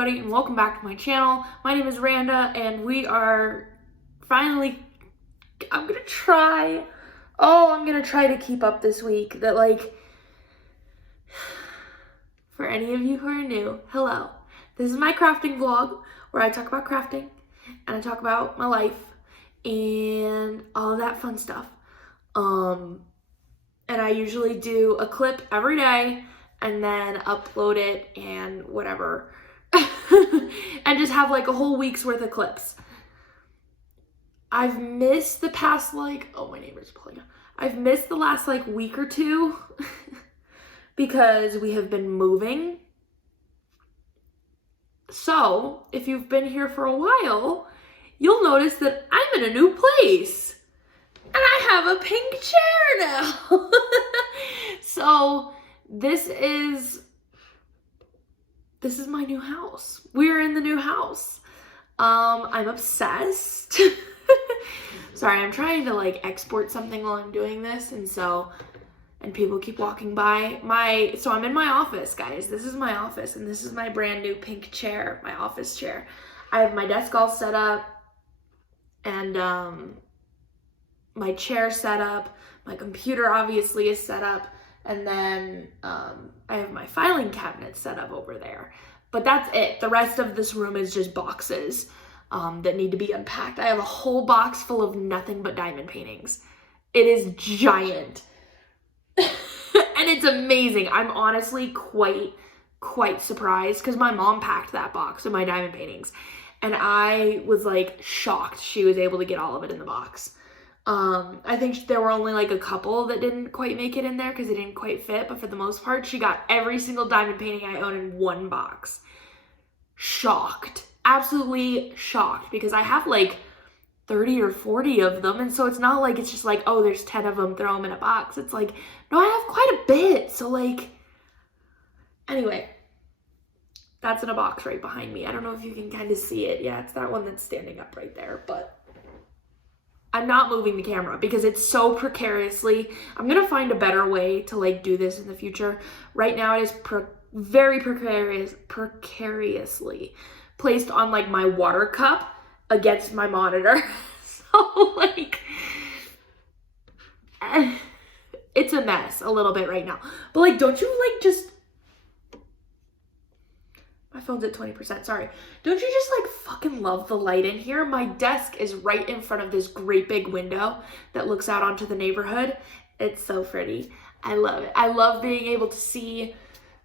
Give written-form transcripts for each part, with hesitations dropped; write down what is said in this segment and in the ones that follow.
everybody, and welcome back to my channel. My name is Randa, and we are finally, I'm gonna try to keep up this week. That, like, for any of you who are new, hello. This is my crafting vlog, where I talk about crafting, and I talk about my life, and all of that fun stuff. And I usually do a clip every day, and then upload it and whatever. And just have like a whole week's worth of clips. I've missed the past my neighbor's playing. I've missed the last week or two because we have been moving. So if you've been here for a while, you'll notice that I'm in a new place. And I have a pink chair now. So this is my new house. We're in the new house. I'm obsessed. Sorry, I'm trying to export something while I'm doing this, and people keep walking by. So I'm in my office, guys. This is my office, and this is my brand new pink chair, my office chair. I have my desk all set up, and my chair set up. My computer obviously is set up. And then I have my filing cabinet set up over there. But that's it. The rest of this room is just boxes that need to be unpacked. I have a whole box full of nothing but diamond paintings. It is giant. And it's amazing. I'm honestly quite surprised because my mom packed that box of my diamond paintings. And I was shocked she was able to get all of it in the box. I think there were only a couple that didn't quite make it in there because they didn't quite fit, but for the most part, she got every single diamond painting I own in one box. Shocked. Absolutely shocked, because I have 30 or 40 of them, and so it's not it's just oh, there's 10 of them, throw them in a box. It's no, I have quite a bit, so anyway, that's in a box right behind me. I don't know if you can kind of see it. Yeah, it's that one that's standing up right there, but I'm not moving the camera because it's so precariously. I'm gonna find a better way to do this in the future. Right now it is very precariously placed on my water cup against my monitor. So it's a mess a little bit right now. But don't you just, my phone's at 20%, sorry. Don't you just fucking love the light in here? My desk is right in front of this great big window that looks out onto the neighborhood. It's so pretty. I love it. I love being able to see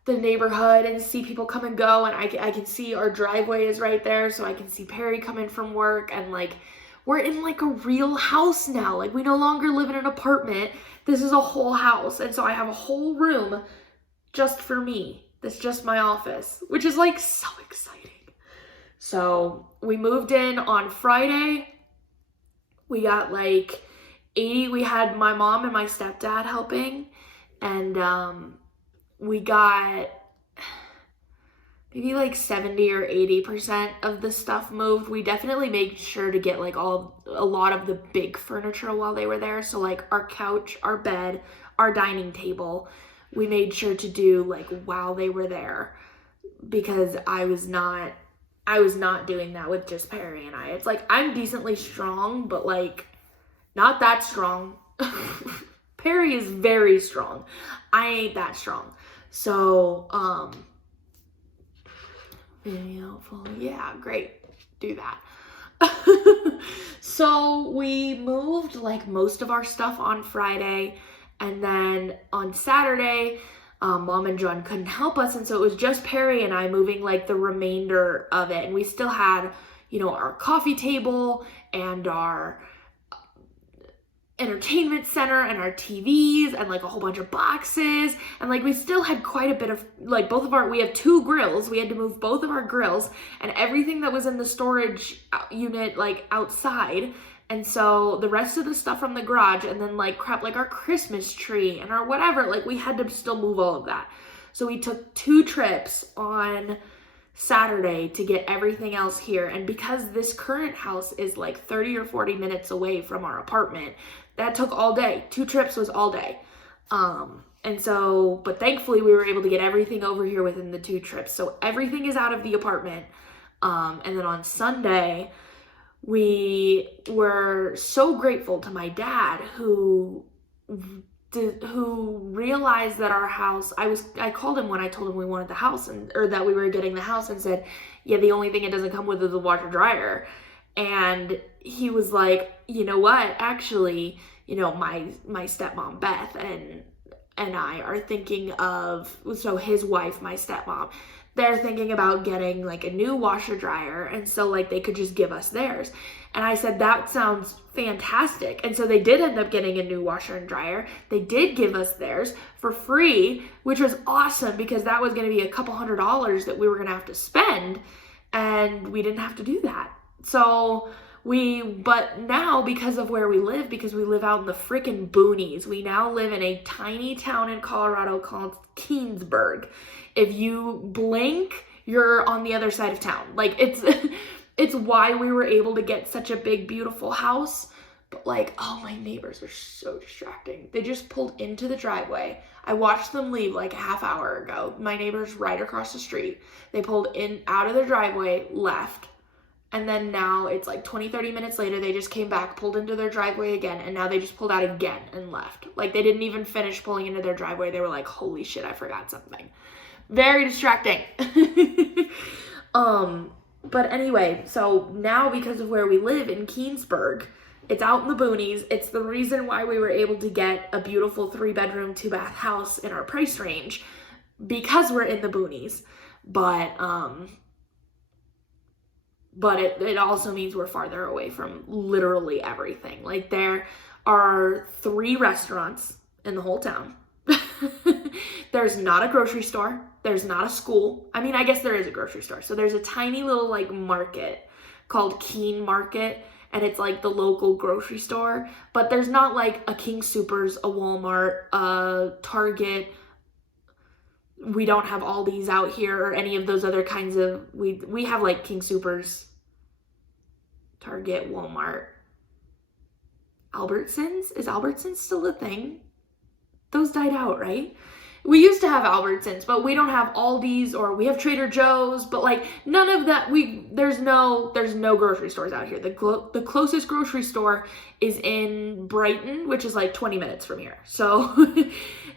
the neighborhood and see people come and go, and I can see our driveway is right there, so I can see Perry come in from work, and we're in a real house now. We no longer live in an apartment. This is a whole house, and so I have a whole room just for me. That's just my office, which is so exciting. So we moved in on Friday. We got 80, we had my mom and my stepdad helping, and we got maybe 70 or 80% of the stuff moved. We definitely made sure to get a lot of the big furniture while they were there. So our couch, our bed, our dining table, we made sure to do while they were there, because I was not doing that with just Perry and I. It's I'm decently strong, but not that strong. Perry is very strong. I ain't that strong. So, video full, yeah, great. Do that. So we moved most of our stuff on Friday. And then on Saturday, Mom and John couldn't help us, and so it was just Perry and I moving the remainder of it. And we still had, our coffee table and our entertainment center and our TVs and a whole bunch of boxes. And we still had quite a bit of we have 2 grills. We had to move both of our grills and everything that was in the storage unit outside. And so the rest of the stuff from the garage, and then crap our Christmas tree and our whatever, we had to still move all of that. So we took 2 trips on Saturday to get everything else here. And because this current house is 30 or 40 minutes away from our apartment, that took all day. 2 trips was all day. And so, but thankfully we were able to get everything over here within the 2 trips. So everything is out of the apartment. And then on Sunday, we were so grateful to my dad who realized that our house, I called him when I told him we wanted the house or that we were getting the house, and said, yeah, the only thing it doesn't come with is the washer dryer. And he was like, you know what, actually, my stepmom Beth and I are thinking of, so his wife, my stepmom, they're thinking about getting like a new washer dryer, and so like they could just give us theirs. And I said, that sounds fantastic. And so they did end up getting a new washer and dryer. They did give us theirs for free, which was awesome because that was going to be a couple $100 that we were going to have to spend, and we didn't have to do that. So but now because of where we live, because we live out in the freaking boonies, we now live in a tiny town in Colorado called Keensburg. If you blink, you're on the other side of town. Like it's why we were able to get such a big, beautiful house. But like, oh, my neighbors are so distracting. They just pulled into the driveway. I watched them leave like a half hour ago. My neighbor's right across the street. They pulled in out of their driveway, left. And then now it's like 20-30 minutes later, they just came back, pulled into their driveway again, and now they just pulled out again and left. Like, they didn't even finish pulling into their driveway. They were like, holy shit, I forgot something. Very distracting. But anyway, so now because of where we live in Keensburg, it's out in the boonies. It's the reason why we were able to get a beautiful 3-bedroom, 2-bath house in our price range, because we're in the boonies. But it also means we're farther away from literally everything. Like, there are 3 restaurants in the whole town. There's not a grocery store. There's not a school. I mean, I guess there is a grocery store. So there's a tiny little like market called Keene Market, and it's like the local grocery store. But there's not like a King Soopers, a Walmart, a Target. We don't have Aldi's out here or any of those other kinds of, we have like King Soopers, Target, Walmart, Albertsons. Is Albertsons still a thing? Those died out, right? We used to have Albertsons, but we don't have Aldi's, or we have Trader Joe's, but like none of that. There's no grocery stores out here. The closest grocery store is in Brighton, which is like 20 minutes from here. So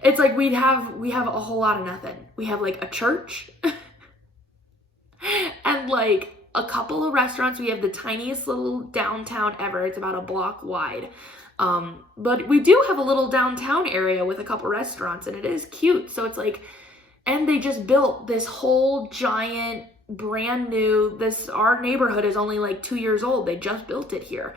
it's like we have a whole lot of nothing. We have like a church and like a couple of restaurants. We have the tiniest little downtown ever. It's about a block wide. But we do have a little downtown area with a couple restaurants, and it is cute. So it's like, and they just built this whole giant brand new, our neighborhood is only like 2 years old. They just built it here.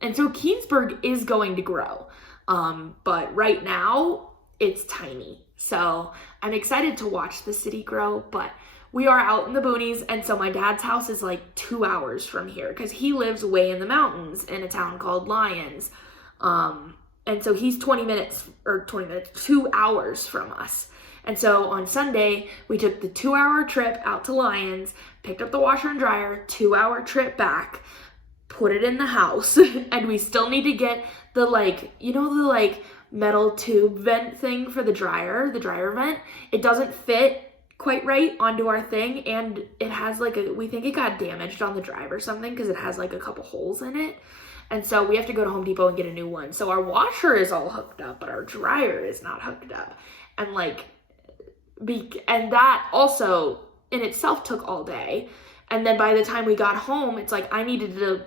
And so Keensburg is going to grow. But right now it's tiny. So I'm excited to watch the city grow, but we are out in the boonies. And so my dad's house is like 2 hours from here because he lives way in the mountains in a town called Lyons. And so he's 2 hours from us. And so on Sunday, we took the 2-hour trip out to Lyons, picked up the washer and dryer, 2-hour trip back, put it in the house, and we still need to get the the metal tube vent thing for the dryer vent. It doesn't fit quite right onto our thing, and it has we think it got damaged on the drive or something because it has like a couple holes in it. And so we have to go to Home Depot and get a new one. So our washer is all hooked up, but our dryer is not hooked up. And and that also in itself took all day. And then by the time we got home, it's like I needed to,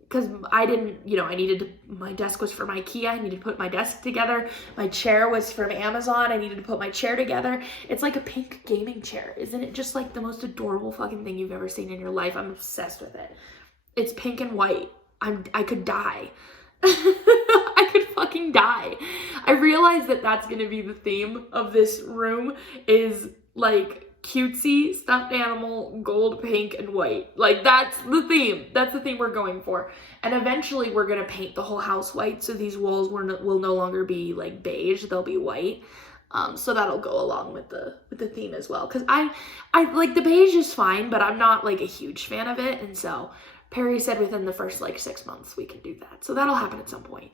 because my desk was from IKEA. I needed to put my desk together. My chair was from Amazon. I needed to put my chair together. It's like a pink gaming chair. Isn't it just like the most adorable fucking thing you've ever seen in your life? I'm obsessed with it. It's pink and white. I could die. I could fucking die. I realize that that's going to be the theme of this room is like cutesy stuffed animal, gold, pink, and white. Like that's the theme. That's the theme we're going for. And eventually we're going to paint the whole house white. So these walls will no longer be like beige. They'll be white. So that'll go along with the theme as well. Cause I like the beige is fine, but I'm not like a huge fan of it. And so Perry said within the first 6 months we can do that. So that'll happen at some point.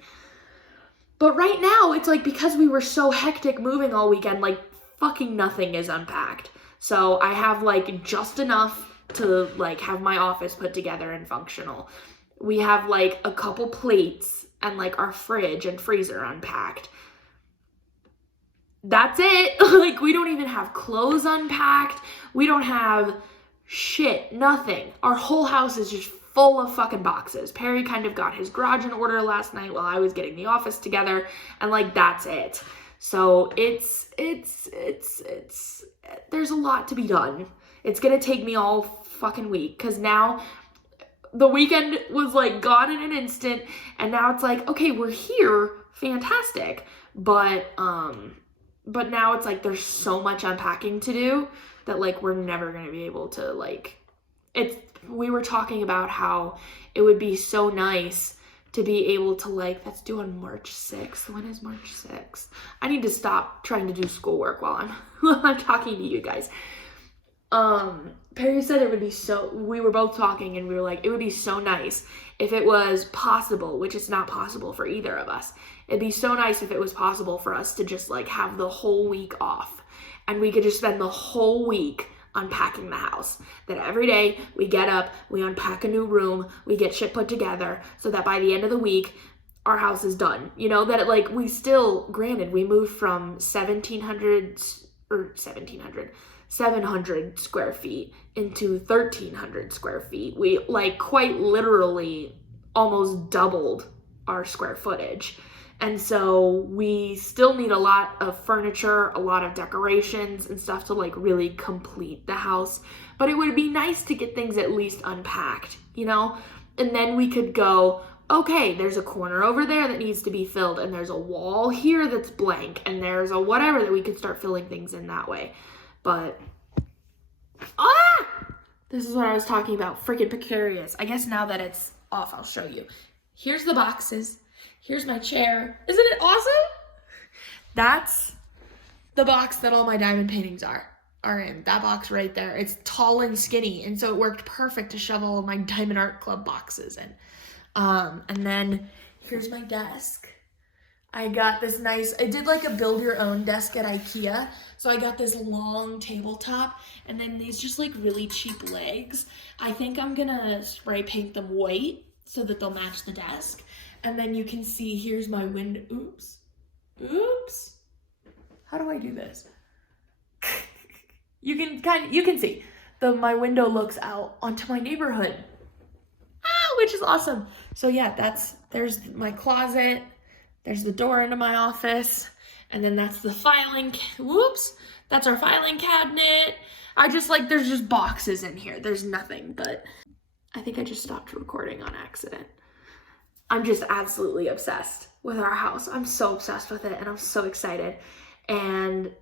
But right now, it's like because we were so hectic moving all weekend, like fucking nothing is unpacked. So I have like just enough to like have my office put together and functional. We have like a couple plates and like our fridge and freezer unpacked. That's it. Like we don't even have clothes unpacked. We don't have shit, nothing. Our whole house is just full of fucking boxes. Perry kind of got his garage in order last night while I was getting the office together, and like that's it. So it's there's a lot to be done. It's gonna take me all fucking week, because now the weekend was like gone in an instant, and now it's like, okay, we're here, fantastic, but now it's like there's so much unpacking to do that like we're never gonna be able to like, we were talking about how it would be so nice to be able to like, that's due on March 6th. When is March 6th? I need to stop trying to do schoolwork while I'm talking to you guys. Perry said it would be we were both talking and we were like, it would be so nice if it was possible, which is not possible for either of us. It'd be so nice if it was possible for us to just like have the whole week off and we could just spend the whole week unpacking the house. That every day we get up, we unpack a new room, we get shit put together so that by the end of the week, our house is done. You know, that it, like we still, granted, we moved from 700 square feet into 1,300 square feet. We like quite literally almost doubled our square footage. And so we still need a lot of furniture, a lot of decorations and stuff to like really complete the house. But it would be nice to get things at least unpacked, you know? And then we could go, okay, there's a corner over there that needs to be filled, and there's a wall here that's blank, and there's a whatever that we could start filling things in that way. But, this is what I was talking about, freaking precarious. I guess now that it's off, I'll show you. Here's the boxes. Here's my chair. Isn't it awesome? That's the box that all my diamond paintings are in. That box right there. It's tall and skinny, and so it worked perfect to shove all of my Diamond Art Club boxes in. And then here's my desk. I got this nice, I did like a build your own desk at IKEA. So I got this long tabletop and then these just like really cheap legs. I think I'm gonna spray paint them white so that they'll match the desk. And then you can see, here's my window. Oops. How do I do this? You can see my window looks out onto my neighborhood. Which is awesome. So yeah, there's my closet. There's the door into my office. And then that's the that's our filing cabinet. There's just boxes in here. There's nothing, but I think I just stopped recording on accident. I'm just absolutely obsessed with our house. I'm so obsessed with it and I'm so excited. And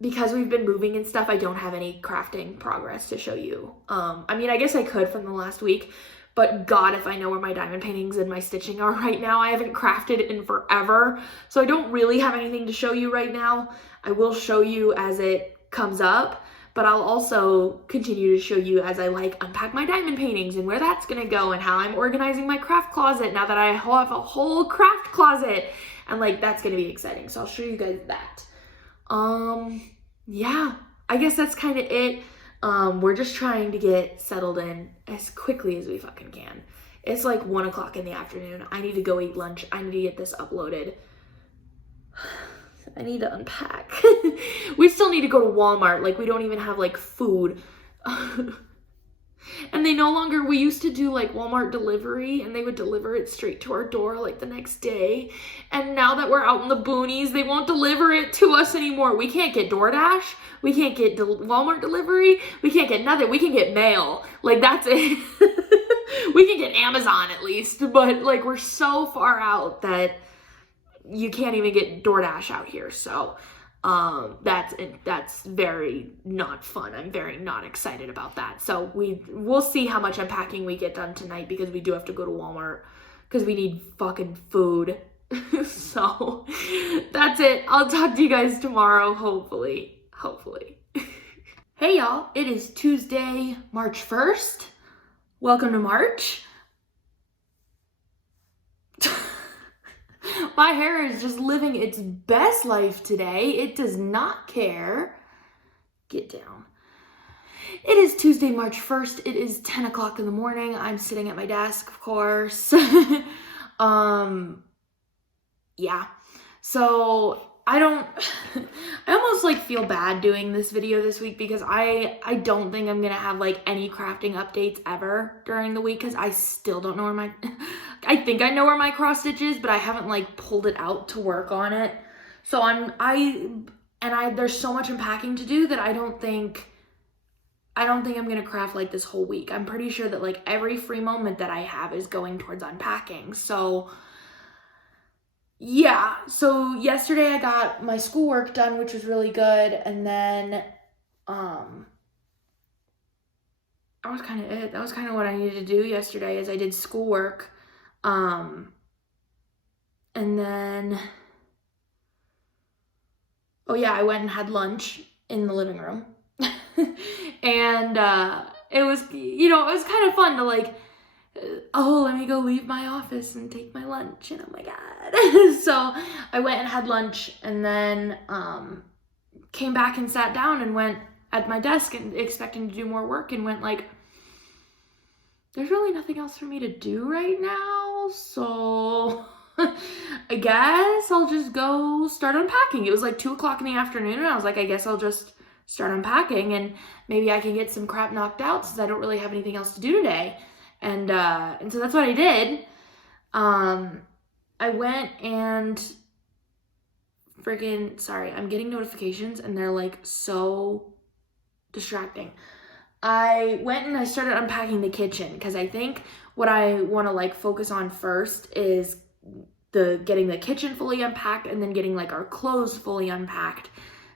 because we've been moving and stuff, I don't have any crafting progress to show you. I mean, I guess I could from the last week, but God, if I know where my diamond paintings and my stitching are right now. I haven't crafted in forever, so I don't really have anything to show you right now. I will show you as it comes up, but I'll also continue to show you as I like unpack my diamond paintings and where that's gonna go and how I'm organizing my craft closet now that I have a whole craft closet, and like that's gonna be exciting. So I'll show you guys that. Yeah, I guess that's kind of it. We're just trying to get settled in as quickly as we fucking can. It's like 1 o'clock in the afternoon. I need to go eat lunch. I need to get this uploaded. I need to unpack. We still need to go to Walmart. Like, we don't even have like food. And they no longer, we used to do like Walmart delivery and they would deliver it straight to our door like the next day. And now that we're out in the boonies, they won't deliver it to us anymore. We can't get DoorDash. We can't get Walmart delivery. We can't get nothing. We can get mail. Like, that's it. We can get Amazon at least. But like, we're so far out that you can't even get DoorDash out here. So that's very not fun. I'm very not excited about that. So we'll see how much unpacking we get done tonight, because we do have to go to Walmart because we need fucking food. So that's it. I'll talk to you guys tomorrow, hopefully. Hey y'all, it is Tuesday, March 1st. Welcome to March. My hair is just living its best life today. It does not care. Get down. It is Tuesday, March 1st. It is 10 o'clock in the morning. I'm sitting at my desk, of course. Yeah. So I almost like feel bad doing this video this week because I don't think I'm gonna have like any crafting updates ever during the week because I still don't know where my, I think I know where my cross stitch is, but I haven't like pulled it out to work on it. So there's so much unpacking to do that I don't think I'm gonna craft like this whole week. I'm pretty sure that like every free moment that I have is going towards unpacking. So yeah, so yesterday I got my schoolwork done, which was really good, and then that was kind of it. That was kind of what I needed to do yesterday is I did schoolwork, and then, oh yeah, I went and had lunch in the living room, and it was, it was kind of fun to like, oh, let me go leave my office and take my lunch, and oh my god. So I went and had lunch, and then came back and sat down and went at my desk and expecting to do more work, and went like, there's really nothing else for me to do right now, so I guess I'll just go start unpacking. It was like 2 o'clock in the afternoon, and I was like, I guess I'll just start unpacking, and maybe I can get some crap knocked out since I don't really have anything else to do today. And so that's what I did. I went and sorry, I'm getting notifications and they're like so distracting. I went and I started unpacking the kitchen because I think what I want to like focus on first is getting the kitchen fully unpacked and then getting like our clothes fully unpacked,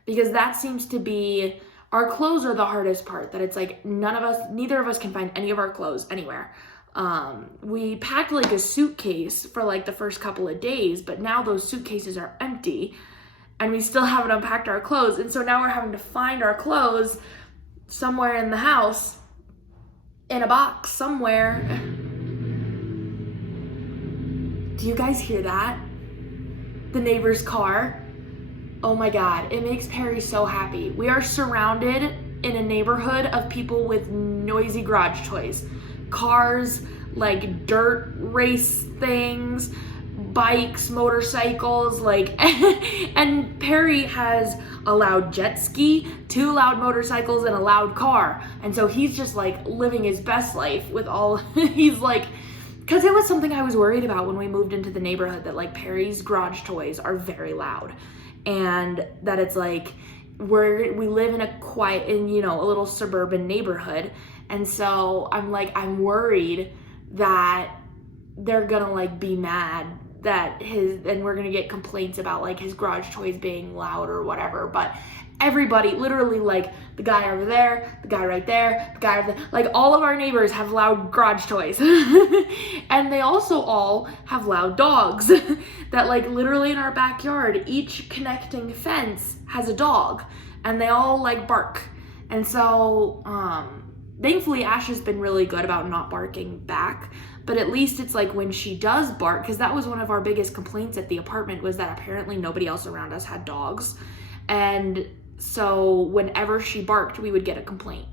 because that seems to be, our clothes are the hardest part, that it's like neither of us can find any of our clothes anywhere. We packed like a suitcase for like the first couple of days, but now those suitcases are empty and we still haven't unpacked our clothes. And so now we're having to find our clothes somewhere in the house, in a box somewhere. Do you guys hear that? The neighbor's car. Oh my god, it makes Perry so happy. We are surrounded in a neighborhood of people with noisy garage toys. Cars, like dirt race things, bikes, motorcycles, like, and Perry has a loud jet ski, 2 loud motorcycles, and a loud car. And so he's just like living his best life with all, he's like, because it was something I was worried about when we moved into the neighborhood, that like Perry's garage toys are very loud. And that it's like, we live in a quiet, a little suburban neighborhood. And so I'm worried that they're gonna like be mad that and we're gonna get complaints about like his garage toys being loud or whatever. But everybody, literally like the guy over there, the guy right there, the guy over there, like all of our neighbors have loud garage toys. And they also all have loud dogs that like literally in our backyard, each connecting fence has a dog and they all like bark. And so thankfully Ash has been really good about not barking back, but at least it's like when she does bark, because that was one of our biggest complaints at the apartment, was that apparently nobody else around us had dogs. And so whenever she barked, we would get a complaint.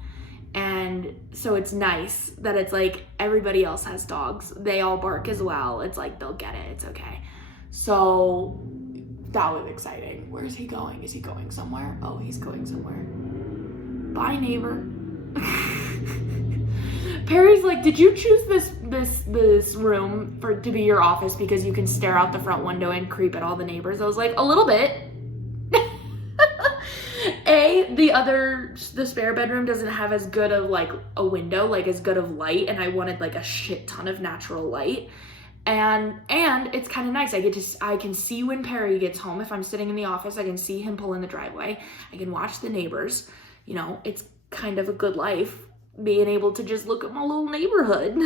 And so it's nice that it's like everybody else has dogs. They all bark as well. It's like they'll get it. It's okay. So that was exciting. Where is he going? Is he going somewhere? Oh, he's going somewhere. Bye, neighbor. Perry's like, did you choose this room to be your office because you can stare out the front window and creep at all the neighbors? I was like, a little bit. The spare bedroom doesn't have as good of like a window, like as good of light, and I wanted like a shit ton of natural light. And it's kind of nice. I can see when Perry gets home. If I'm sitting in the office, I can see him pull in the driveway. I can watch the neighbors. It's kind of a good life being able to just look at my little neighborhood.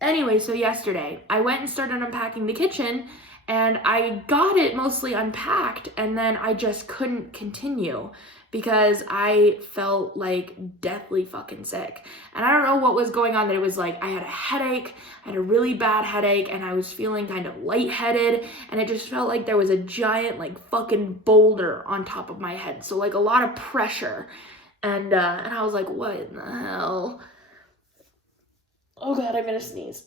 Anyway, so yesterday I went and started unpacking the kitchen, and I got it mostly unpacked, and then I just couldn't continue because I felt like deathly fucking sick. And I don't know what was going on, that it was like I had a headache, I had a really bad headache, and I was feeling kind of lightheaded, and it just felt like there was a giant like fucking boulder on top of my head. So like a lot of pressure. And I was like, what in the hell? Oh God, I'm gonna sneeze.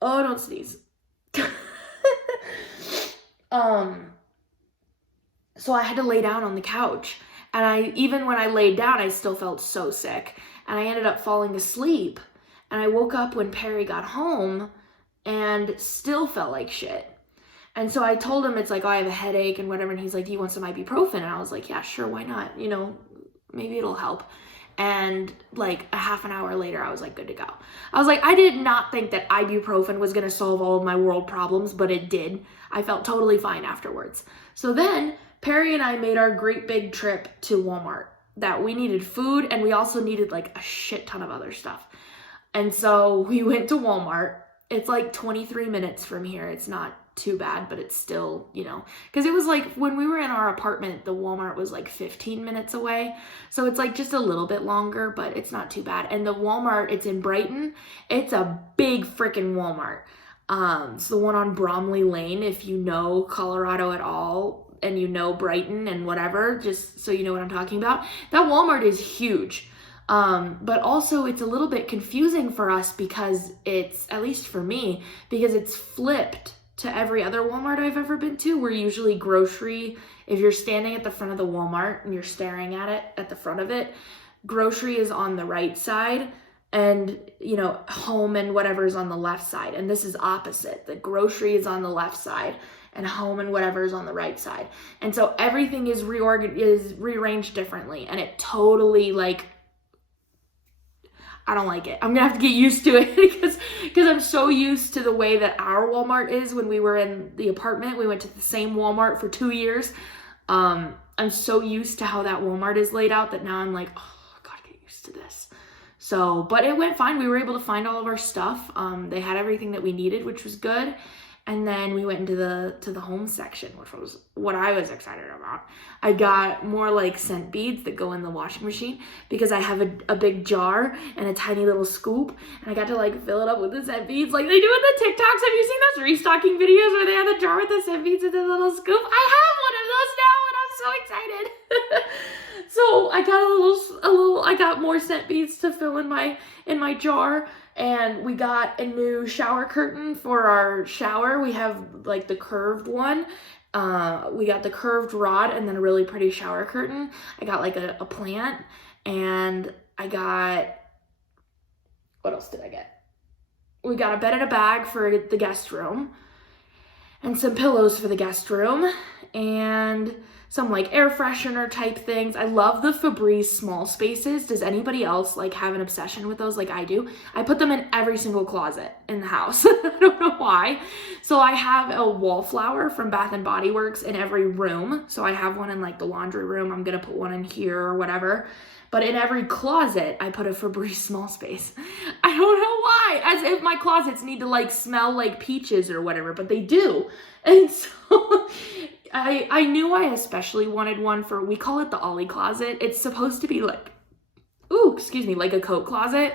Oh, don't sneeze. So I had to lay down on the couch, and even when I laid down, I still felt so sick, and I ended up falling asleep, and I woke up when Perry got home and still felt like shit. And so I told him, it's like, oh, I have a headache and whatever, and he's like, do you want some ibuprofen? And I was like, yeah, sure, why not? You know, maybe it'll help. And like a half an hour later, I was like, good to go. I was like, I did not think that ibuprofen was gonna solve all of my world problems, but it did. I felt totally fine afterwards. So then Perry and I made our great big trip to Walmart, that we needed food, and we also needed like a shit ton of other stuff. And so we went to Walmart. It's like 23 minutes from here. It's not too bad, but it's still, you know, because it was like when we were in our apartment, the Walmart was like 15 minutes away. So it's like just a little bit longer, but it's not too bad. And the Walmart, it's in Brighton. It's a big freaking Walmart. It's the one on Bromley Lane. If you know Colorado at all, and you know Brighton and whatever, just so you know what I'm talking about. That Walmart is huge. But also it's a little bit confusing for us because it's, at least for me, because it's flipped to every other Walmart I've ever been to, where usually grocery, if you're standing at the front of the Walmart and you're staring at it at the front of it, grocery is on the right side, and you know, home and whatever is on the left side. And this is opposite. The grocery is on the left side and home and whatever is on the right side. And so everything is rearranged differently, and it totally, like, I don't like it. I'm gonna have to get used to it because I'm so used to the way that our Walmart is. When we were in the apartment, we went to the same Walmart for 2 years. I'm so used to how that Walmart is laid out that now I'm like, oh, I gotta get used to this. So, but it went fine. We were able to find all of our stuff. They had everything that we needed, which was good. And then we went into the home section, which was what I was excited about. I got more like scent beads that go in the washing machine because I have a big jar and a tiny little scoop, and I got to like fill it up with the scent beads like they do in the TikToks. Have you seen those restocking videos where they have the jar with the scent beads and the little scoop? I have one of those now, and I'm so excited. So I got I got more scent beads to fill in my jar. And we got a new shower curtain for our shower. We have like the curved one. We got the curved rod and then a really pretty shower curtain. I got like a plant, and I got, what else did I get? We got a bed and a bag for the guest room, and some pillows for the guest room, and some like air freshener type things. I love the Febreze small spaces. Does anybody else like have an obsession with those like I do? I put them in every single closet in the house. I don't know why. So I have a wallflower from Bath and Body Works in every room. So I have one in like the laundry room. I'm gonna put one in here or whatever. But in every closet, I put a Febreze small space. I don't know why. As if my closets need to like smell like peaches or whatever, but they do. And so I knew I especially wanted one for, we call it the Ollie closet. It's supposed to be like, like a coat closet.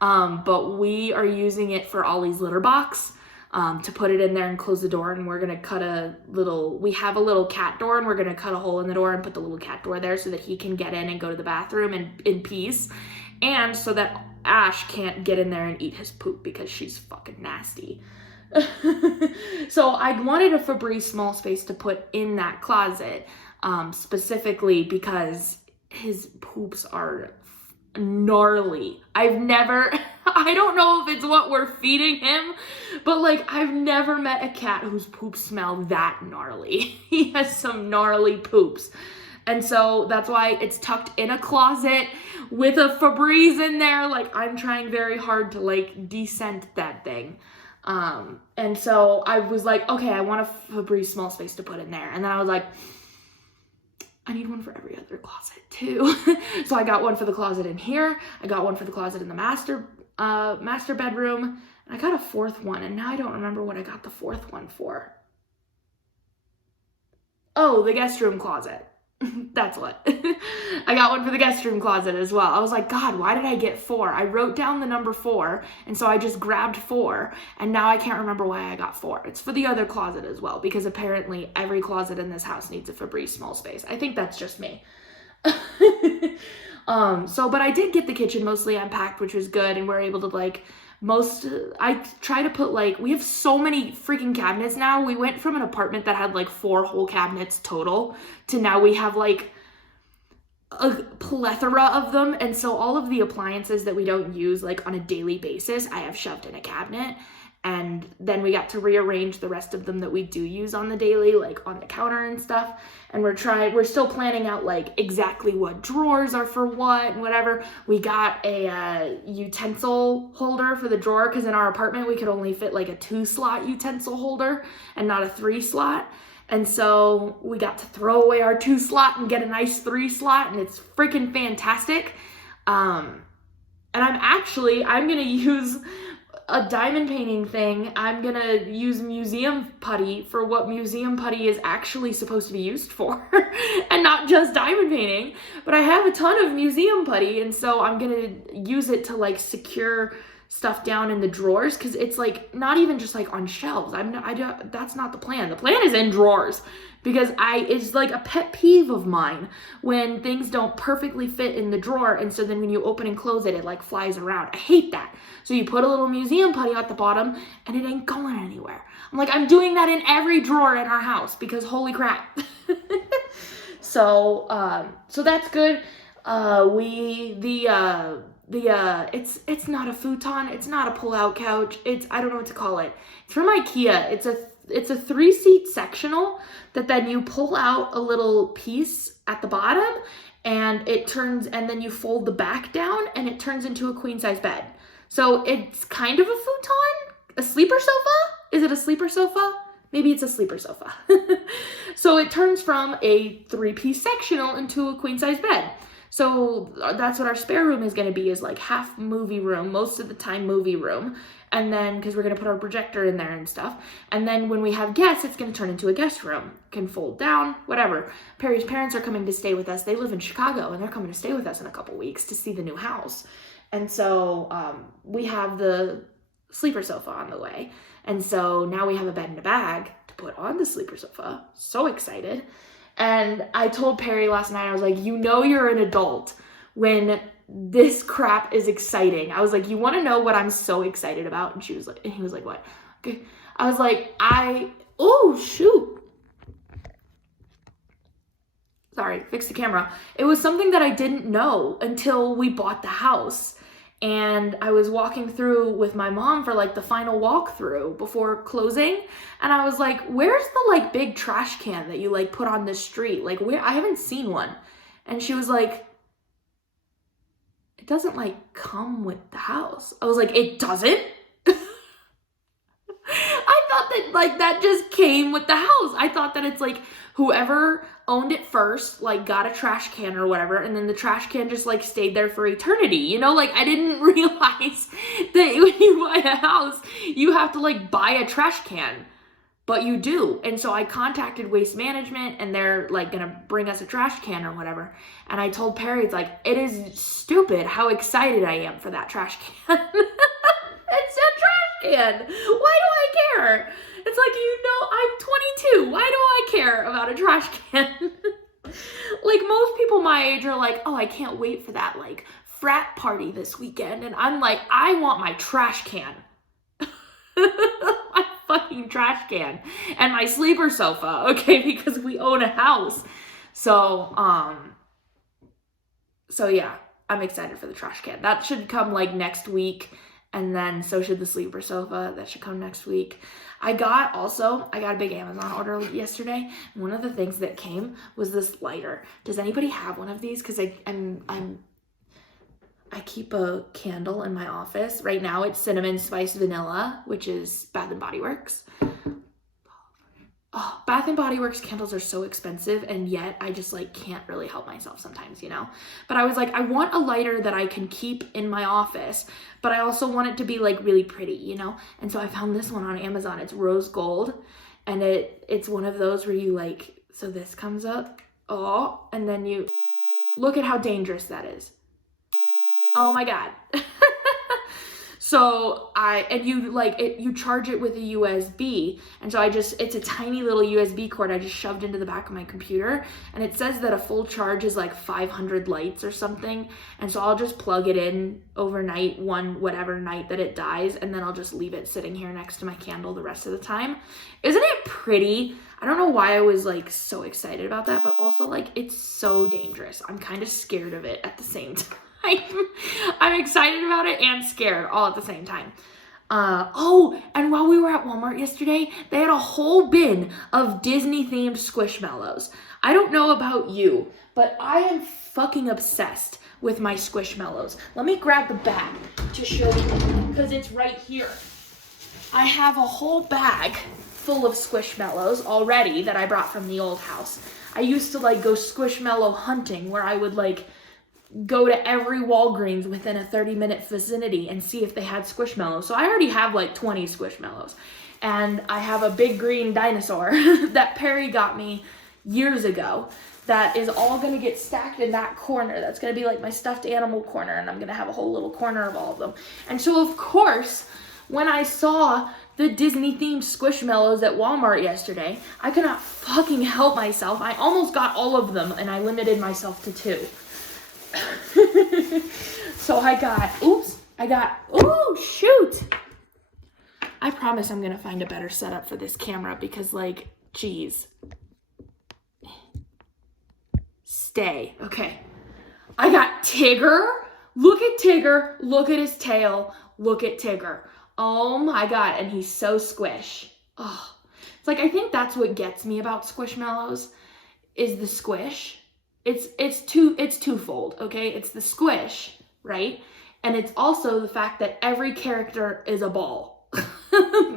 But we are using it for Ollie's litter box, to put it in there and close the door. And we're going to cut we have a little cat door, and we're going to cut a hole in the door and put the little cat door there so that he can get in and go to the bathroom in peace. And so that Ash can't get in there and eat his poop because she's fucking nasty. So I wanted a Febreze small space to put in that closet, specifically because his poops are gnarly. I don't know if it's what we're feeding him, but like I've never met a cat whose poops smell that gnarly. He has some gnarly poops. And so that's why it's tucked in a closet with a Febreze in there. Like I'm trying very hard to like descent that thing. And so I was like, okay, I want a Febreze small space to put in there. And then I was like, I need one for every other closet too. So I got one for the closet in here. I got one for the closet in the master bedroom. And I got a fourth one. And now I don't remember what I got the fourth one for. Oh, the guest room closet. That's what. I got one for the guest room closet as well. I was like, God, why did I get 4? I wrote down the number 4, and so I just grabbed 4, and now I can't remember why I got 4. It's for the other closet as well, because apparently every closet in this house needs a Febreze small space. I think that's just me. But I did get the kitchen mostly unpacked, which was good, and we're able to I try to put we have so many freaking cabinets now. We went from an apartment that had 4 whole cabinets total to now we have a plethora of them. And so all of the appliances that we don't use on a daily basis, I have shoved in a cabinet. And then we got to rearrange the rest of them that we do use on the daily, on the counter and stuff. And we're still planning out exactly what drawers are for what and whatever. We got a utensil holder for the drawer, because in our apartment we could only fit a 2-slot utensil holder and not a 3-slot. And so we got to throw away our 2-slot and get a nice 3-slot, and it's freaking fantastic. And I'm gonna use a diamond painting thing. I'm gonna use museum putty for what museum putty is actually supposed to be used for, and not just diamond painting. But I have a ton of museum putty, and so I'm gonna use it to secure stuff down in the drawers, because it's not even just on shelves. That's not the plan. The plan is in drawers, because it's a pet peeve of mine when things don't perfectly fit in the drawer, and so then when you open and close it, it flies around. I hate that. So you put a little museum putty at the bottom, and it ain't going anywhere. I'm doing that in every drawer in our house, because holy crap. So that's good. It's not a futon, it's not a pull-out couch, I don't know what to call it. It's from IKEA. It's a 3-seat sectional that then you pull out a little piece at the bottom, and then you fold the back down, and it turns into a queen-size bed. So it's kind of a futon, a sleeper sofa. Is it a sleeper sofa? Maybe it's a sleeper sofa. So it turns from a 3-piece sectional into a queen-size bed. So that's what our spare room is going to be, is half movie room, most of the time movie room. And then, because we're going to put our projector in there and stuff. And then when we have guests, it's going to turn into a guest room. Can fold down, whatever. Perry's parents are coming to stay with us. They live in Chicago, and they're coming to stay with us in a couple weeks to see the new house. And so we have the sleeper sofa on the way. And so now we have a bed and a bag to put on the sleeper sofa. So excited. And I told Perry last night, I was like, you're an adult when this crap is exciting. I was like, you want to know what I'm so excited about? And he was like, what? Okay. I was like, oh, shoot. Sorry, fix the camera. It was something that I didn't know until we bought the house. And I was walking through with my mom for the final walkthrough before closing. And I was like, where's the big trash can that you put on the street? Where? I haven't seen one. And she was like, it doesn't come with the house. I was like, it doesn't? I thought that that just came with the house. I thought that it's whoever owned it first got a trash can or whatever, and then the trash can just stayed there for eternity. I didn't realize that when you buy a house you have to buy a trash can, but you do. And so I contacted Waste Management, and they're gonna bring us a trash can or whatever. And I told Perry, it is stupid how excited I am for that trash can. It's a trash can. Why do I care? It's I'm 22. Why do I care about a trash can? Most people my age are oh, I can't wait for that frat party this weekend. And I'm I want my trash can. My fucking trash can. And my sleeper sofa, okay, because we own a house. So yeah, I'm excited for the trash can. That should come next week. And then so should the sleeper sofa. That should come next week. I got a big Amazon order yesterday. And one of the things that came was this lighter. Does anybody have one of these? Because I keep a candle in my office. Right now it's cinnamon spice vanilla, which is Bath and Body Works. Oh, Bath and Body Works candles are so expensive, and yet I just can't really help myself sometimes, But I was I want a lighter that I can keep in my office, but I also want it to be really pretty, And so I found this one on Amazon. It's rose gold, and it's one of those where you so this comes up Oh, and then you look at how dangerous that is. Oh my God. So you charge it with a USB. And so it's a tiny little USB cord I just shoved into the back of my computer. And it says that a full charge is like 500 lights or something. And so I'll just plug it in overnight, whatever night that it dies. And then I'll just leave it sitting here next to my candle the rest of the time. Isn't it pretty? I don't know why I was like so excited about that, but also like it's so dangerous. I'm kind of scared of it at the same time. I'm excited about it and scared all at the same time. And while we were at Walmart yesterday, they had a whole bin of Disney themed Squishmallows. I don't know about you, but I am fucking obsessed with my Squishmallows. Let me grab the bag to show you because it's right here. I have a whole bag full of Squishmallows already that I brought from the old house. I used to like go Squishmallow hunting where I would like go to every Walgreens within a 30-minute vicinity and see if they had Squishmallows. So I already have like 20 Squishmallows. And I have a big green dinosaur that Perry got me years ago that is all going to get stacked in that corner. That's going to be like my stuffed animal corner, and I'm going to have a whole little corner of all of them. And so, of course, when I saw the Disney-themed Squishmallows at Walmart yesterday, I could not fucking help myself. I almost got all of them, and I limited myself to 2. So shoot. I promise I'm gonna find a better setup for this camera because like, geez. Stay. Okay. I got Tigger. Look at Tigger. Look at his tail. Look at Tigger. Oh my God. And he's so squish. Oh, it's like, I think that's what gets me about Squishmallows is the squish. It's twofold, okay? It's the squish, right? And it's also the fact that every character is a ball.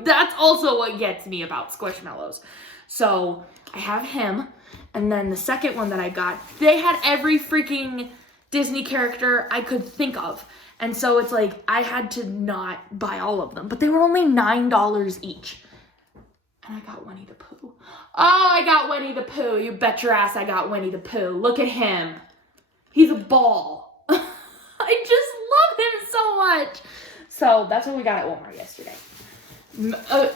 That's also what gets me about Squishmallows. So I have him, and then the second one that I got, they had every freaking Disney character I could think of. And so it's like, I had to not buy all of them, but they were only $9 each. And I got Winnie the Pooh. Oh, I got Winnie the Pooh. You bet your ass I got Winnie the Pooh. Look at him. He's a ball. I just love him so much. So that's what we got at Walmart yesterday.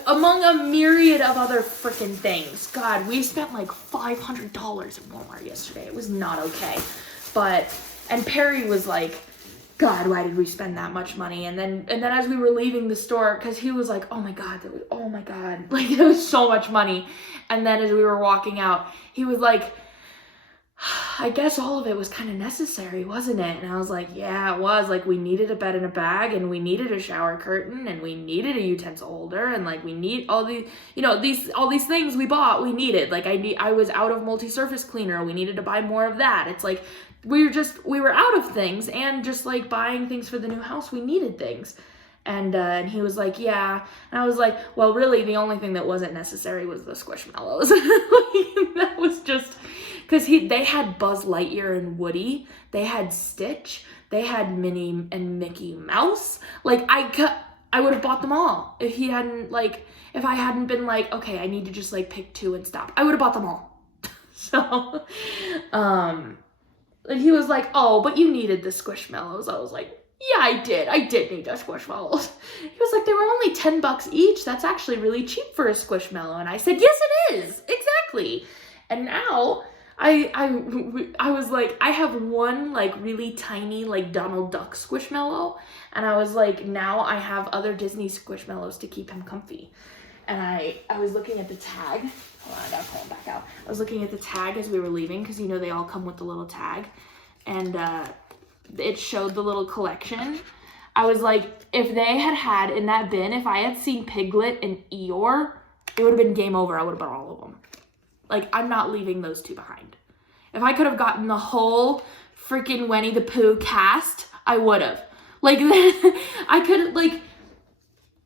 Among a myriad of other freaking things. God, we spent like $500 at Walmart yesterday. It was not okay. And Perry was like, God, why did we spend that much money? And then as we were leaving the store, because he was like, oh my God, like it was so much money. And then as we were walking out, he was like, I guess all of it was kind of necessary, wasn't it? And I was like, yeah, it was. Like, we needed a bed and a bag, and we needed a shower curtain, and we needed a utensil holder, and like we need all these, all these things we bought, we needed. Like I was out of multi-surface cleaner. We needed to buy more of that. It's like we were out of things, and just like buying things for the new house, we needed things. And he was like, yeah. And I was like, well, really, the only thing that wasn't necessary was the Squishmallows. Like, that was just, because they had Buzz Lightyear and Woody. They had Stitch. They had Minnie and Mickey Mouse. Like, I would have bought them all if I hadn't been like, okay, I need to just like pick 2 and stop. I would have bought them all. So, and he was like, oh, but you needed the Squishmallows. I was like, yeah, I did need the Squishmallows. He was like, they were only $10 each. That's actually really cheap for a Squishmallow. And I said, yes, it is. Exactly. And now I was like, I have one like really tiny like Donald Duck Squishmallow. And I was like, now I have other Disney Squishmallows to keep him comfy. And I was looking at the tag. Hold on, I gotta pull him back out. I was looking at the tag as we were leaving because, they all come with the little tag. And it showed the little collection. I was like, if they had in that bin, if I had seen Piglet and Eeyore, it would have been game over. I would have bought all of them. Like, I'm not leaving those 2 behind. If I could have gotten the whole freaking Winnie the Pooh cast, I would have. Like,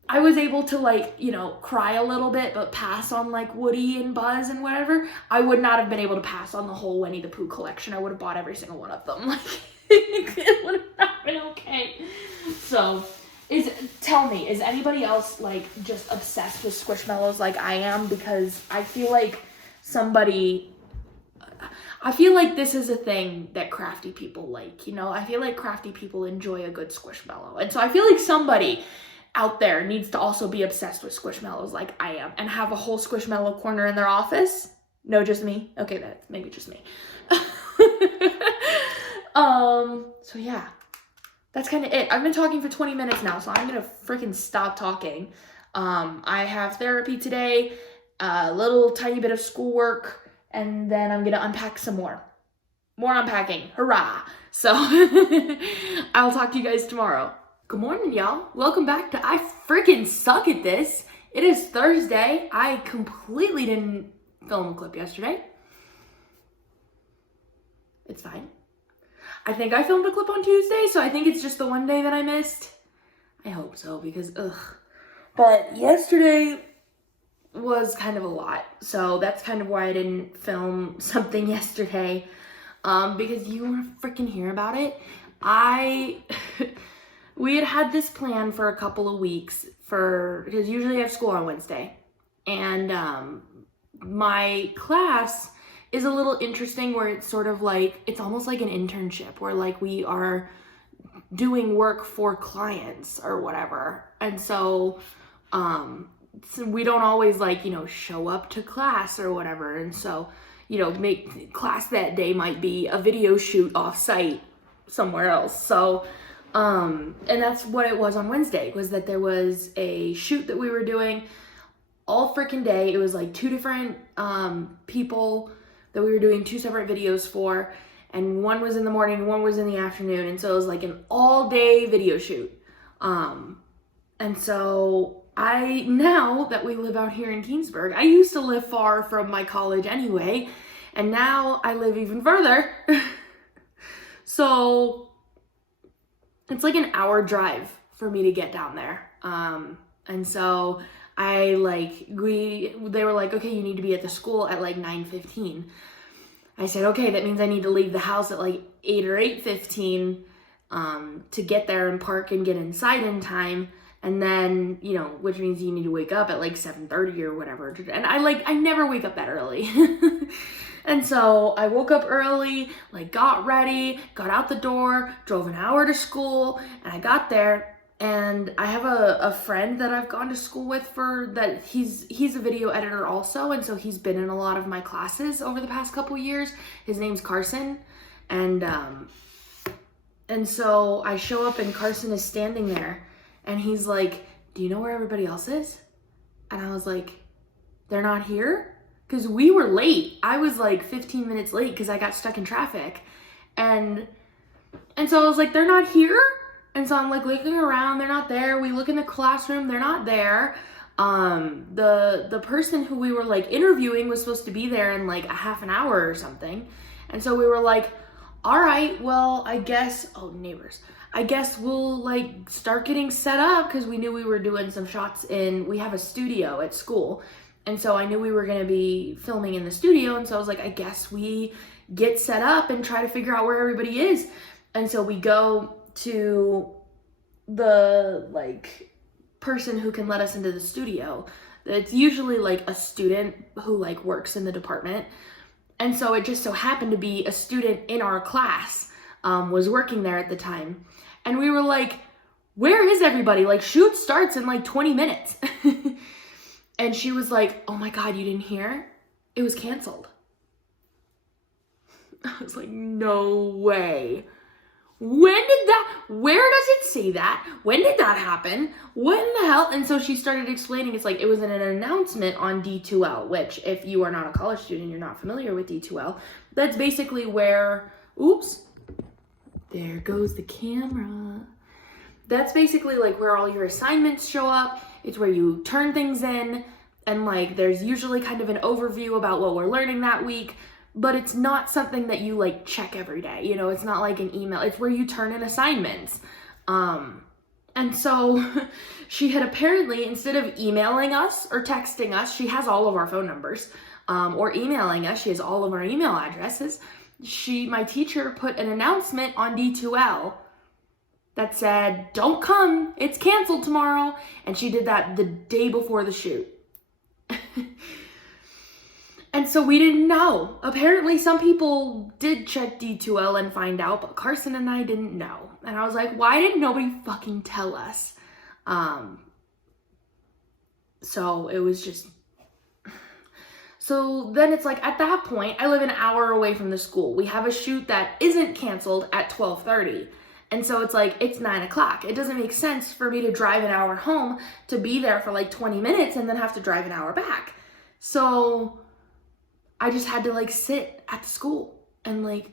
I was able to cry a little bit, but pass on like Woody and Buzz and whatever. I would not have been able to pass on the whole Winnie the Pooh collection. I would have bought every single one of them. Like, it would have not been okay. So, tell me, is anybody else like just obsessed with Squishmallows like I am? Because I feel like I feel like this is a thing that crafty people like, you know? I feel like crafty people enjoy a good Squishmallow. And so I feel like somebody out there needs to also be obsessed with Squishmallows like I am and have a whole Squishmallow corner in their office. No, just me? Okay, that's maybe just me. So yeah, that's kind of it. I've been talking for 20 minutes now, so I'm gonna freaking stop talking. I have therapy today, a little tiny bit of schoolwork, and then I'm gonna unpack some more. More unpacking, hurrah! So, I'll talk to you guys tomorrow. Good morning, y'all. Welcome back to I Freaking Suck at This. It is Thursday. I completely didn't film a clip yesterday. It's fine. I think I filmed a clip on Tuesday, so I think it's just the one day that I missed. I hope so, because ugh. But yesterday was kind of a lot, so that's kind of why I didn't film something yesterday, because you want to freaking hear about it. We had this plan for a couple of weeks because usually I have school on Wednesday, and my class is a little interesting where it's sort of like, it's almost like an internship where like we are doing work for clients or whatever. And so we don't always like, you know, show up to class or whatever. And so, you know, make class that day might be a video shoot off site somewhere else. So, and that's what it was on Wednesday, was that there was a shoot that we were doing all freaking day. It was like two different people that we were doing two separate videos for, and one was in the morning, one was in the afternoon, and so it was like an all-day video shoot. And so now that we live out here in Keensburg, I used to live far from my college anyway, and now I live even further. So it's like an hour drive for me to get down there. And so they were like, okay, you need to be at the school at like 9:15. I said, okay, that means I need to leave the house at like 8 or 8:15 to get there and park and get inside in time. And then, you know, which means you need to wake up at like 7:30 or whatever. And I never wake up that early. And so I woke up early, like got ready, got out the door, drove an hour to school, and I got there. And I have a friend that I've gone to school with he's a video editor also, and so he's been in a lot of my classes over the past couple years. His name's Carson, and so I show up and Carson is standing there, and he's like, do you know where everybody else is? And I was like, they're not here? Because we were late. I was like 15 minutes late because I got stuck in traffic. And so I was like, they're not here? And so I'm like looking around, they're not there. We look in the classroom, they're not there. The person who we were like interviewing was supposed to be there in like a half an hour or something. And so we were like, all right, well, I guess we'll like start getting set up, because we knew we were doing some shots we have a studio at school. And so I knew we were gonna be filming in the studio. And so I was like, I guess we get set up and try to figure out where everybody is. And so we go to the like person who can let us into the studio. It's usually like a student who like works in the department. And so it just so happened to be a student in our class was working there at the time. And we were like, where is everybody? Like, shoot starts in like 20 minutes. And she was like, oh my God, you didn't hear? It was canceled. I was like, no way. Where does it say that? When did that happen? What in the hell? And so she started explaining, it's like, it was an announcement on D2L, which if you are not a college student, you're not familiar with D2L, that's basically where, oops, there goes the camera. That's basically like where all your assignments show up. It's where you turn things in, and like there's usually kind of an overview about what we're learning that week. But it's not something that you like check every day. You know, it's not like an email. It's where you turn in assignments. And so she had apparently, instead of emailing us or texting us, she has all of our phone numbers, or emailing us, she has all of our email addresses. My teacher put an announcement on D2L that said, don't come, it's canceled tomorrow. And she did that the day before the shoot. And so we didn't know. Apparently some people did check D2L and find out, but Carson and I didn't know. And I was like, why didn't nobody fucking tell us? So it was just... So then it's like, at that point, I live an hour away from the school. We have a shoot that isn't canceled at 12:30. And so it's like, it's 9 o'clock. It doesn't make sense for me to drive an hour home to be there for like 20 minutes and then have to drive an hour back. So I just had to like sit at the school and like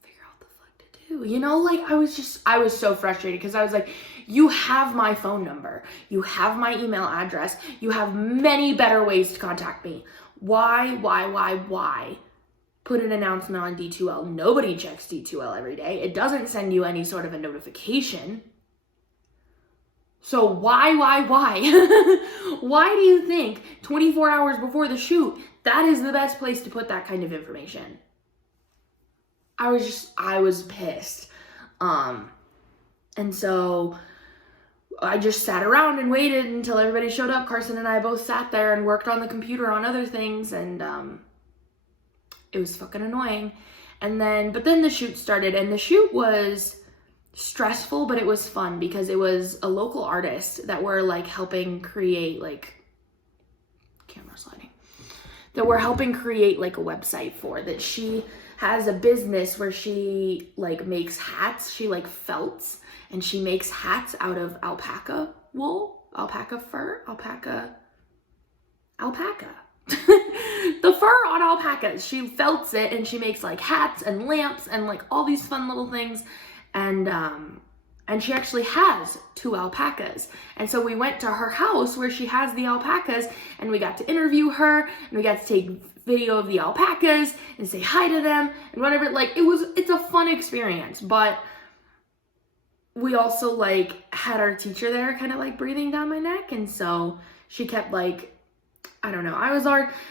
figure out what the fuck to do. You know, like I was so frustrated because I was like, you have my phone number. You have my email address. You have many better ways to contact me. Why? Put an announcement on D2L. Nobody checks D2L every day. It doesn't send you any sort of a notification. So why? Why do you think 24 hours before the shoot, that is the best place to put that kind of information? I was pissed. And so I just sat around and waited until everybody showed up. Carson and I both sat there and worked on the computer on other things, and it was fucking annoying. But then the shoot started, and the shoot was stressful, but it was fun because it was a local artist that we're like helping create like that we're helping create like a website for, that she has a business where she like makes hats. She like felts, and she makes hats out of alpaca wool, alpaca fur, alpaca. The fur on alpacas. She felts it and she makes like hats and lamps and like all these fun little things. And she actually has 2 alpacas. And so we went to her house where she has the alpacas, and we got to interview her, and we got to take video of the alpacas and say hi to them and whatever. Like it's a fun experience, but we also like had our teacher there kind of like breathing down my neck. And so she kept like, I don't know.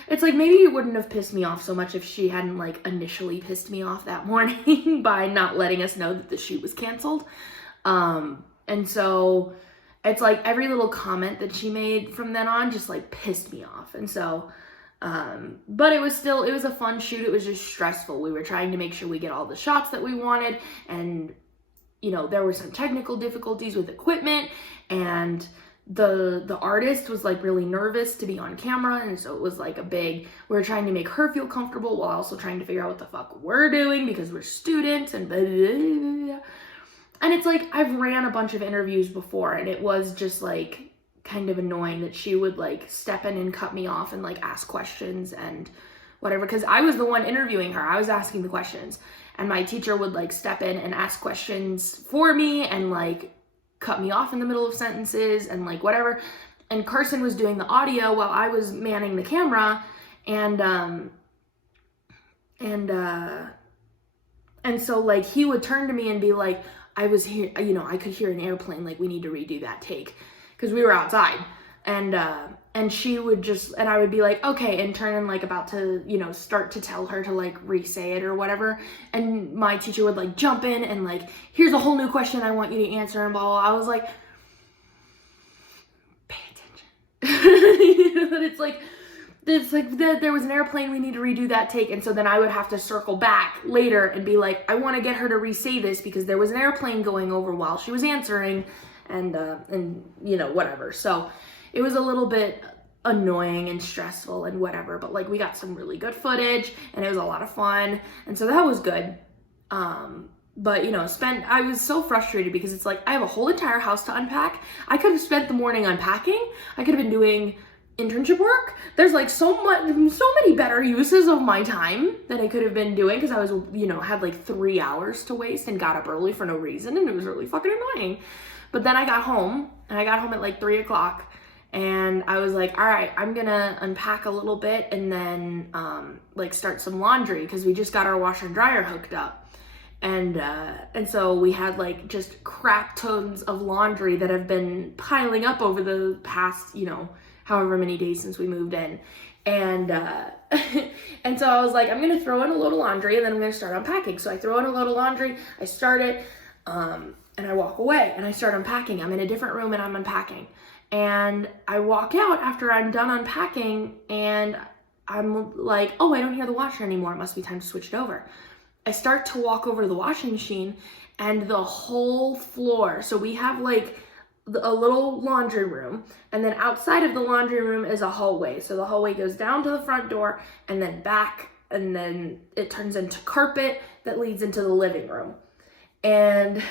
It's like maybe it wouldn't have pissed me off so much if she hadn't like initially pissed me off that morning by not letting us know that the shoot was canceled. And so it's like every little comment that she made from then on just like pissed me off. And so, but it was a fun shoot. It was just stressful. We were trying to make sure we get all the shots that we wanted. And, you know, there were some technical difficulties with equipment, and the artist was like really nervous to be on camera. And so it was like we were trying to make her feel comfortable while also trying to figure out what the fuck we're doing because we're students and blah, blah, blah, blah. And it's like, I've ran a bunch of interviews before, and it was just like kind of annoying that she would like step in and cut me off and like ask questions and whatever, because I was the one interviewing her. I was asking the questions, and my teacher would like step in and ask questions for me and like cut me off in the middle of sentences and like whatever. And Carson was doing the audio while I was manning the camera, and so like he would turn to me and be like, I was here, you know, I could hear an airplane, like we need to redo that take, because we were outside. And she would just, and I would be like, okay, and turn and like about to, you know, start to tell her to like re-say it or whatever. And my teacher would like jump in and like, here's a whole new question I want you to answer, and blah, blah, blah. I was like, pay attention. You know, it's like there was an airplane, we need to redo that take. And so then I would have to circle back later and be like, I want to get her to re-say this because there was an airplane going over while she was answering, and you know, whatever. So it was a little bit annoying and stressful and whatever, but like we got some really good footage and it was a lot of fun. And so that was good. But you know, I was so frustrated because it's like, I have a whole entire house to unpack. I could have spent the morning unpacking. I could have been doing internship work. There's like so many better uses of my time that I could have been doing, because I was, you know, had like 3 hours to waste and got up early for no reason, and it was really fucking annoying. But then I got home at like 3 o'clock, and I was like, all right, I'm gonna unpack a little bit and then like start some laundry, because we just got our washer and dryer hooked up. And so we had like just crap tons of laundry that have been piling up over the past, you know, however many days since we moved in. And and so I was like, I'm gonna throw in a load of laundry and then I'm gonna start unpacking. So I throw in a load of laundry, I start it, and I walk away and I start unpacking. I'm in a different room and I'm unpacking. And I walk out after I'm done unpacking and I'm like, oh, I don't hear the washer anymore. It must be time to switch it over. I start to walk over to the washing machine and the whole floor, so we have like a little laundry room, and then outside of the laundry room is a hallway. So the hallway goes down to the front door and then back, and then it turns into carpet that leads into the living room. And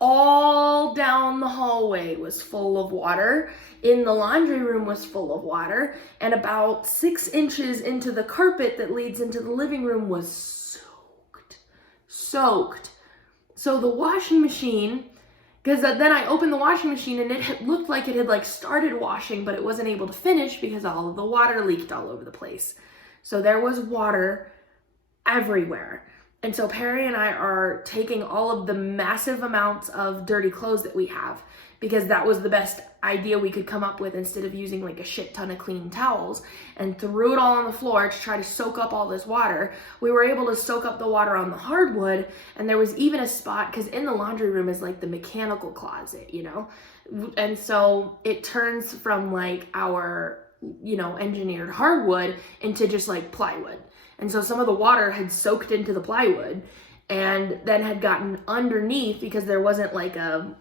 all down the hallway was full of water. In the laundry room was full of water, and about 6 inches into the carpet that leads into the living room was soaked. So the washing machine, because then I opened the washing machine and it looked like it had like started washing, but it wasn't able to finish because all of the water leaked all over the place. So there was water everywhere. And so Perry and I are taking all of the massive amounts of dirty clothes that we have, because that was the best idea we could come up with instead of using like a shit ton of clean towels, and threw it all on the floor to try to soak up all this water. We were able to soak up the water on the hardwood, and there was even a spot, because in the laundry room is like the mechanical closet, you know? And so it turns from like our, you know, engineered hardwood into just like plywood. And so some of the water had soaked into the plywood and then had gotten underneath, because there wasn't like a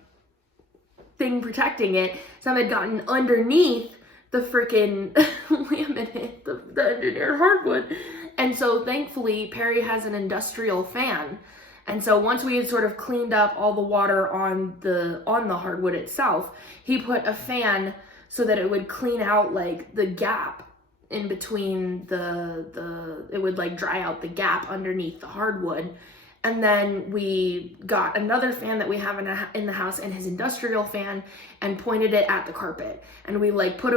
thing protecting it. Some had gotten underneath the freaking laminate, the engineered hardwood. And so thankfully Perry has an industrial fan. And so once we had sort of cleaned up all the water on the hardwood itself, he put a fan so that it would clean out like the gap in between it would like dry out the gap underneath the hardwood. And then we got another fan that we have in the house, and his industrial fan, and pointed it at the carpet. And we like put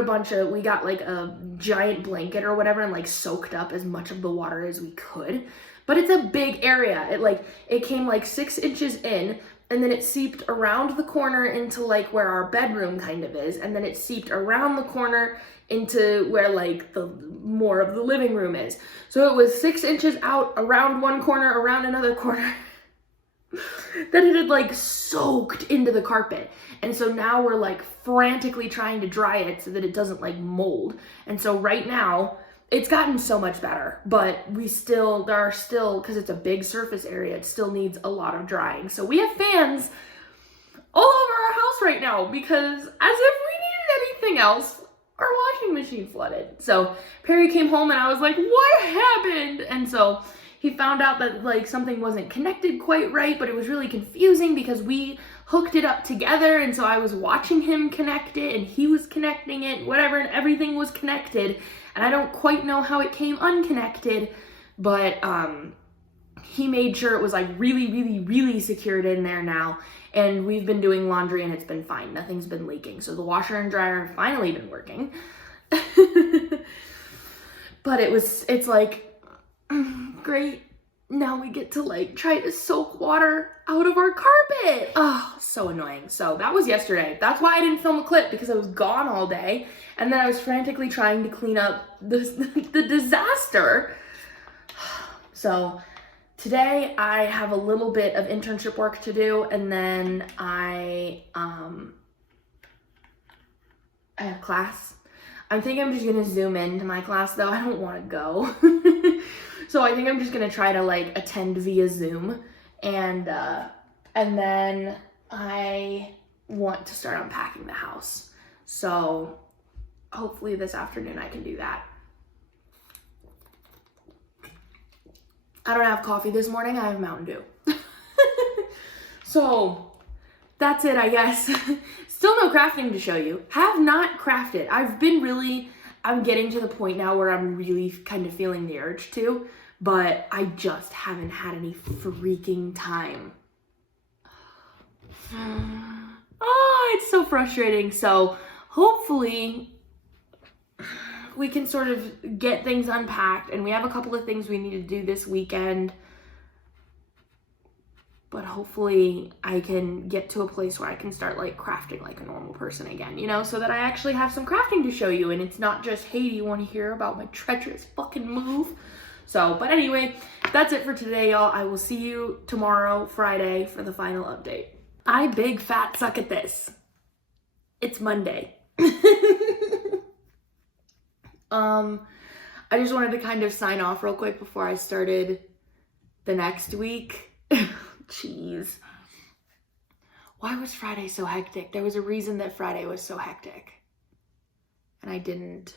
we got like a giant blanket or whatever and like soaked up as much of the water as we could. But it's a big area. It came like 6 inches in, and then it seeped around the corner into like where our bedroom kind of is. And then it seeped around the corner into where like the more of the living room is. So it was 6 inches out, around one corner, around another corner. Then it had like soaked into the carpet. And so now we're like frantically trying to dry it so that it doesn't like mold. And so right now it's gotten so much better, but there are still, because it's a big surface area, it still needs a lot of drying. So we have fans all over our house right now, because as if we needed anything else, our washing machine flooded. So Perry came home and I was like, what happened? And so he found out that like something wasn't connected quite right, but it was really confusing because we hooked it up together. And so I was watching him connect it and he was connecting it, whatever, and everything was connected. And I don't quite know how it came unconnected, but he made sure it was like really, really, really secured in there now. And we've been doing laundry and it's been fine. Nothing's been leaking. So the washer and dryer have finally been working. But it's like, great. Now we get to like try to soak water out of our carpet. Oh, so annoying. So that was yesterday. That's why I didn't film a clip, because I was gone all day. And then I was frantically trying to clean up the disaster. So today I have a little bit of internship work to do, and then I have class. I think I'm just gonna Zoom into my class though. I don't want to go. So I think I'm just gonna try to like attend via Zoom, and then I want to start unpacking the house. So hopefully this afternoon I can do that. I don't have coffee this morning, I have Mountain Dew. So that's it, I guess. Still no crafting to show you. Have not crafted. I'm getting to the point now where I'm really kind of feeling the urge to, but I just haven't had any freaking time. Oh, it's so frustrating. So hopefully we can sort of get things unpacked, and we have a couple of things we need to do this weekend, but hopefully I can get to a place where I can start like crafting like a normal person again, you know, so that I actually have some crafting to show you, and it's not just, hey, do you want to hear about my treacherous fucking move? So, but anyway, that's it for today, y'all. I will see you tomorrow, Friday, for the final update. I big fat suck at this. It's Monday. I just wanted to kind of sign off real quick before I started the next week. Jeez. Why was Friday so hectic? There was a reason that Friday was so hectic. And I think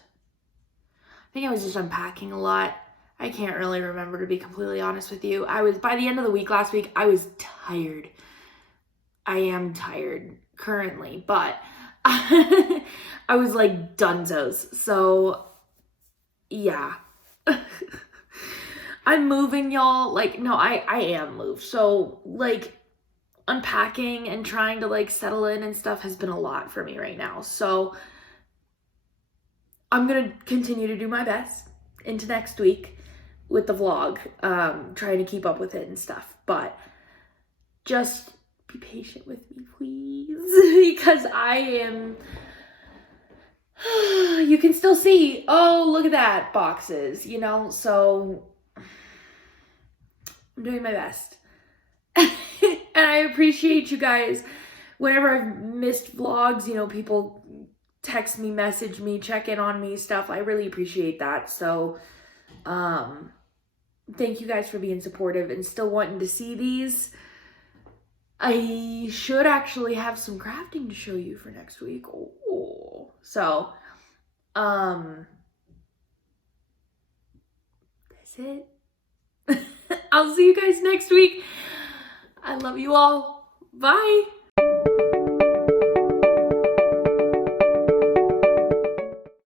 I was just unpacking a lot. I can't really remember, to be completely honest with you. By the end of the week last week, I was tired. I am tired currently, but I was like dunzos. So yeah. I'm moving, y'all. Like, no, I am moved. So like unpacking and trying to like settle in and stuff has been a lot for me right now. So I'm gonna continue to do my best into next week with the vlog, trying to keep up with it and stuff. But just be patient with me, please, because I am, you can still see, oh, look at that, boxes, you know, so I'm doing my best. And I appreciate you guys. Whenever I've missed vlogs, you know, people text me, message me, check in on me, stuff. I really appreciate that. So, thank you guys for being supportive and still wanting to see these. I should actually have some crafting to show you for next week. Oh, so, that's it. I'll see you guys next week. I love you all. Bye.